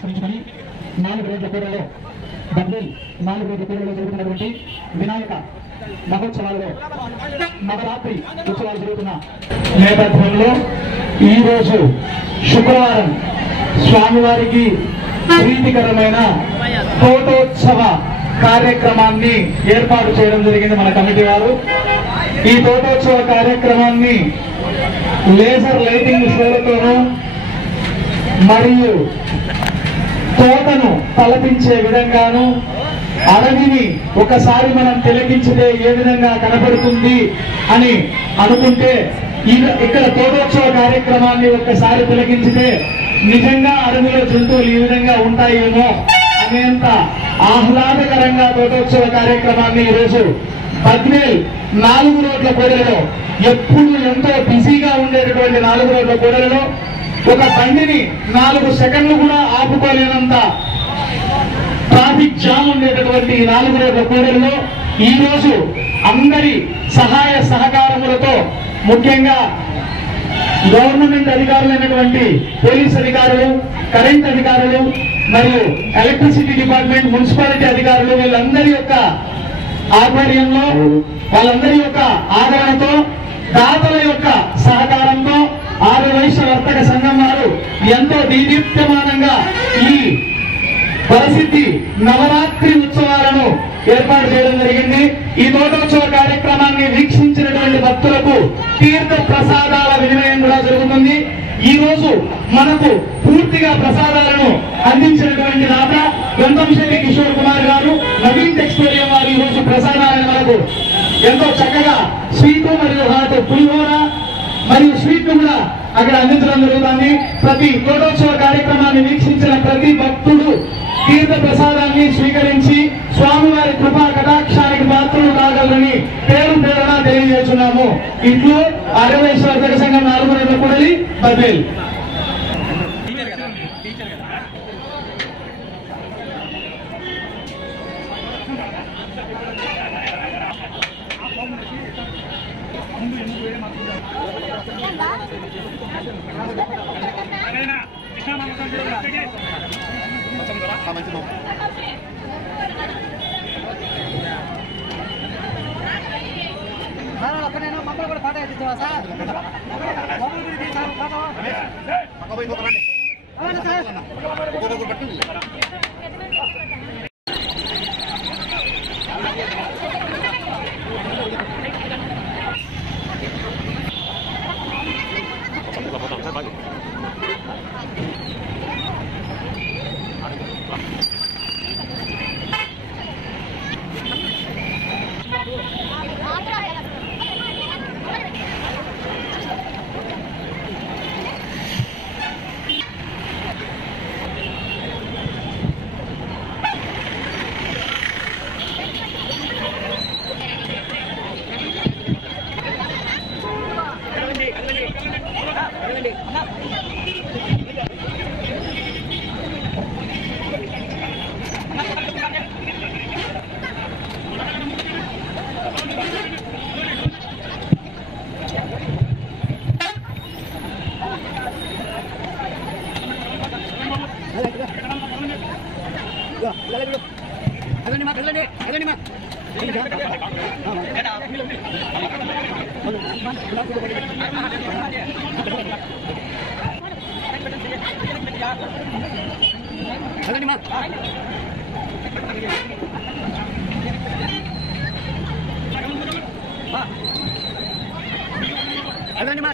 పురస్కరించుకొని 4 రోజుల కూరలో బద్వేల్ 4 రోజుల కూరలో జరుగుతున్నటువంటి వినాయక మహోత్సవాలలో నవరాత్రి ఉత్సవాలు జరుగుతున్న నేపథ్యంలో ఈరోజు శుక్రవారం స్వామివారికి ప్రీతికరమైన తోటోత్సవ కార్యక్రమాన్ని ఏర్పాటు చేయడం జరిగింది మన కమిటీ వారు. ఈ తోటోత్సవ కార్యక్రమాన్ని లేజర్ లైటింగ్ షోలతోనూ మరియు తోటను తలపించే విధంగాను అడవిని ఒకసారి మనం తిలకించితే ఏ విధంగా కనబడుతుంది అని అనుకుంటే ఇక్కడ తోటోత్సవ కార్యక్రమాన్ని ఒక్కసారి తిలకించితే నిజంగా అడవిలో జంతువులు ఈ విధంగా ఉంటాయేమో అనేంత ఆహ్లాదకరంగా తోటోత్సవ కార్యక్రమాన్ని ఈరోజు బద్వేల్ 4 రోడ్ల కూడలిలో ఎప్పుడు ఎంతో బిజీగా ఉండేటటువంటి 4 రోడ్ల కూడలిలో ఒక బండిని 4 సెకండ్లు కూడా ఆపుకోలేనంత ట్రాఫిక్ జామ్ ఉండేటటువంటి 4 రోడ్ల కూడలిలో ఈ రోజు అందరి సహాయ సహకారములతో ముఖ్యంగా గవర్నమెంట్ అధికారులైనటువంటి పోలీస్ అధికారులు, కరెంట్ అధికారులు మరియు ఎలక్ట్రిసిటీ డిపార్ట్మెంట్, మున్సిపాలిటీ అధికారులు వీళ్ళందరి యొక్క ఆధ్వర్యంలో వాళ్ళందరి యొక్క ఆదరణతో దాతల యొక్క సహకారంతో ఆర్యవైశ్య వర్తక సంఘం వారు ఎంతో దీదీప్యమానంగా ఈ ప్రసిద్ధి నవరాత్రి ఉత్సవాలను ఏర్పాటు చేయడం జరిగింది. ఈ తోటోత్సవ కార్యక్రమాన్ని వీక్షించినటువంటి భక్తులకు తీర్థ ప్రసాదాల వినిమయం కూడా జరుగుతుంది. ఈ రోజు మనకు పూర్తిగా ప్రసాదాలను అందించినటువంటి దాత గంధంశెట్టి కిషోర్ కుమార్ గారు, నవీన్ టెక్స్టోరియం వారు ఈ రోజు ప్రసాదాలను మనకు ఎంతో చక్కగా స్వీట్ మరియు హాట్ పులిహోర మరియు స్వీట్ కూడా అక్కడ అందించడం జరుగుతుంది. ప్రతి తోటోత్సవ కార్యక్రమాన్ని వీక్షించిన ప్రతి భక్తుడు తీర్థ ప్రసాదాన్ని స్వీకరించి స్వామివారి కృపా కటాక్షానికి పాత్రలు కాగలరని పేరు పేరున తెలియజేస్తున్నాము. ఇట్లు ఆర్యవైశ్య వర్తక సంఘం 4 రోడ్ల కూడలి బద్వేల్. మమ్మల్ని కూడా పాట ఎత్తిస్తావా సార్? అదండి మా